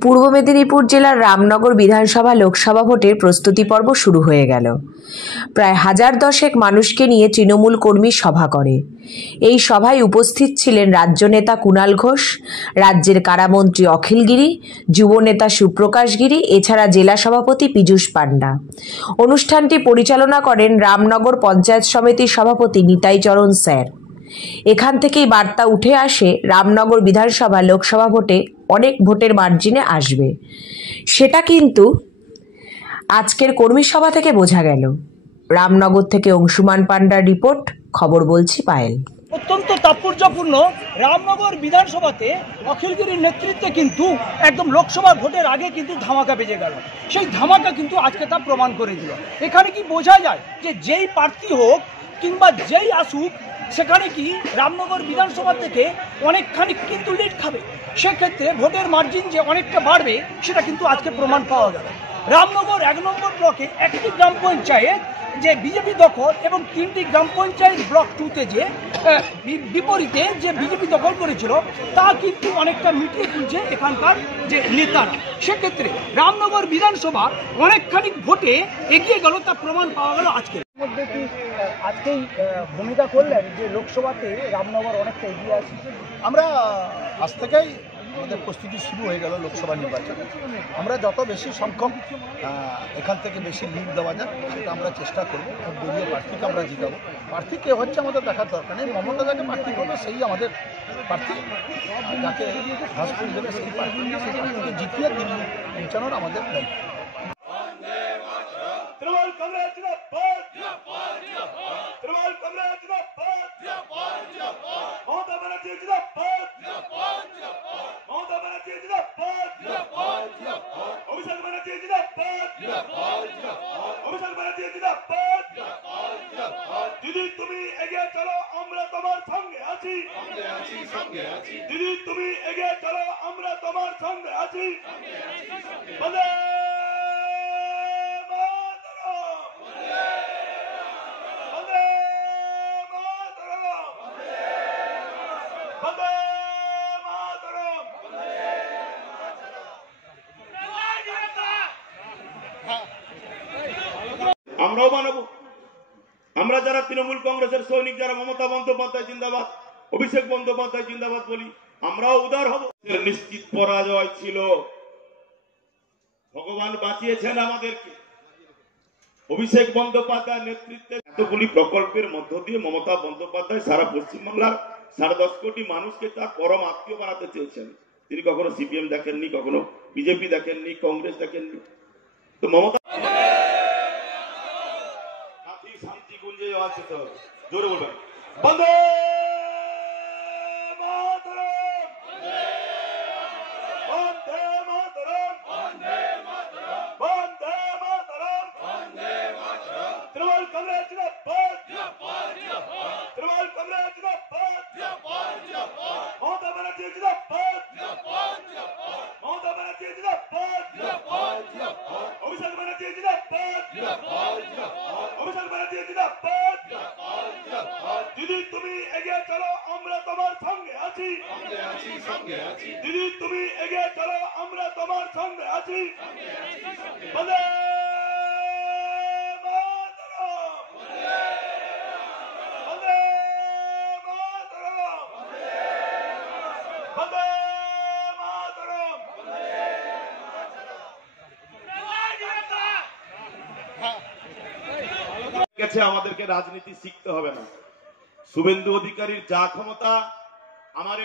পূর্ব মেদিনীপুর জেলার রামনগর বিধানসভা লোকসভা ভোটের প্রস্তুতি পর্ব শুরু হয়ে গেল। প্রায় 1010 মানুষকে নিয়ে তৃণমূল কর্মী সভা করে। এই সভায় উপস্থিত ছিলেন রাজ্য নেতা কুণাল ঘোষ, রাজ্যের কারামন্ত্রী অখিল গিরি, যুব নেতা সুপ্রকাশ গিরি, এছাড়া জেলা সভাপতি পীযূষ পান্ডা। অনুষ্ঠানটি পরিচালনা করেন রামনগর পঞ্চায়েত সমিতির সভাপতি নিতাই চরণ স্যার। এখান থেকেই বার্তা উঠে আসে রামনগর বিধানসভা লোকসভা ভোটে অনেক ভোটের মার্জিনে আসবে। সেটা কিন্তু আজকের কর্মী সভা থেকে বোঝা গেল। রামনগর থেকে অংশুমান পান্ডার রিপোর্ট, খবর বলছি পায়েল। অত্যন্ত তাৎপর্যপূর্ণ রামনগর বিধানসভাতে অখিলগিরির নেতৃত্বে কিন্তু একদম লোকসভা ভোটের আগে কিন্তু ধামাকা বেজে গেল। সেই ধামাকা কিন্তু আজকে তা প্রমাণ করে দিল। এখানে কি বোঝা যায় যে যেই প্রার্থী হোক কিংবা যেই আসুক, সেখানে কি রামনগর বিধানসভা থেকে অনেকখানি কিন্তু লিড খাবে। সেক্ষেত্রে ভোটের মার্জিন যে অনেকটা বাড়বে সেটা কিন্তু আজকে প্রমাণ পাওয়া গেল। রামনগর 1 নম্বর ব্লকে একটি গ্রাম পঞ্চায়েত যে বিজেপি দখল এবং 3টি গ্রাম পঞ্চায়েত ব্লক 2তে যে বিপরীতে যে বিজেপি দখল করেছিল তা কিন্তু অনেকটা মিটিয়ে তুলছে এখানকার যে নেতারা। সেক্ষেত্রে রামনগর বিধানসভা অনেকখানি ভোটে এগিয়ে গেল, তা প্রমাণ পাওয়া গেল আজকের মধ্যে। কি আজকেই ভূমিকা করলেন যে লোকসভাতে রামনগর অনেকটা এগিয়ে আছে? আমরা আজ থেকেই আমাদের প্রস্তুতি শুরু হয়ে গেল লোকসভা নির্বাচনে। আমরা যত বেশি সংখ্যক এখান থেকে বেশি লিড দেওয়া যায় সেটা আমরা চেষ্টা করব। দলীয় প্রার্থীকে আমরা জিতাবো। প্রার্থী কে হচ্ছে আমাদের দেখার দরকার নেই। মমতা যাকে প্রার্থী করবে সেই আমাদের প্রার্থী, যাকে ঘাস করে দেবে সেই প্রার্থীকে জিতিয়ে দিল্লি পৌঁছানোর আমাদের দায়িত্ব। দিদি তুমি এগিয়ে চলো, আমরা তোমার সঙ্গে আছি। দিদি তুমি এগিয়ে চলো, আমরা তোমার সঙ্গে আছি। বন্দে মাতরম, বন্দে মাতরম, বন্দে মাতরম। আমরাও বানাবো। আমরা যারা তৃণমূল কংগ্রেসের সৈনিক, যারা মমতা বন্দ্যোপাধ্যায় জিন্দাবাদ, অভিষেক বন্দ্যোপাধ্যায় জিন্দাবাদ বলি, আমরাও উদার হব। নিশ্চিত পরাজয় ছিল, ভগবান বাঁচিয়েছেন আমাদেরকে। অভিষেক বন্দ্যোপাধ্যায়ের নেতৃত্বে এতগুলি প্রকল্পের মধ্য দিয়ে মমতা বন্দ্যোপাধ্যায় সারা পশ্চিমবাংলার 10.5 কোটি মানুষকে তার পরম আত্মীয় বানাতে চেয়েছেন। তিনি কখনো সিপিএম দেখেননি, কখনো বিজেপি দেখেননি, কংগ্রেস দেখেননি। তো মমতা শান্তি গুঞ্জে আছে, তো জোরে বলবেন বন্দে মাতরম, বন্দে মাতরম, বন্দে মাতরম, বন্দে মাতরম, বন্দে মাতরম। তৃণমূল কংগ্রেস জিন্দাবাদ, তৃণমূল কংগ্রেস জিন্দাবাদ, মমতা ব্যানার্জি জিন্দাবাদ, মমতা ব্যানার্জি জিন্দাবাদ, অভিষেক ব্যানার্জি জিন্দাবাদ, অভিষেক ব্যানার্জি জিন্দাবাদ। দিদি তুমি এগিয়ে চলো, আমরা তোমার সঙ্গে আছি। দিদি তুমি এগিয়ে চলো, আমরা তোমার সঙ্গে আছি। বন্দে মাতরম, বন্দে মাতরম, বন্দে মাতরম। আমাদেরকে রাজনীতি শিখতে হবে না। শুভেন্দু অধিকারীর যা ক্ষমতা, আমার